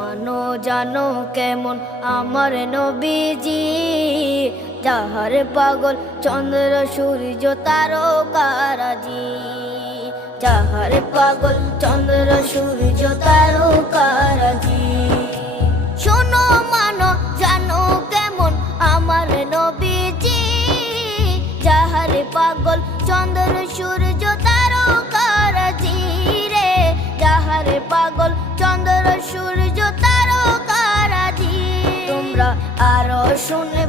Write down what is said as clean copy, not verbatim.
মানো জানো কেমন আমার নবীজি, যাহার পাগল চন্দ্র সূর্য তারকারাজি, যাহার পাগল চন্দ্র সূর্য তারকারাজি। শোনো মানো জানো কেমন আমার নবীজি, যাহার পাগল চন্দ্র সূর্য তারকারাজি রে, যাহার পাগল চন্দ্র সূর্য তারকারাজি। তোমরা আরো শুনে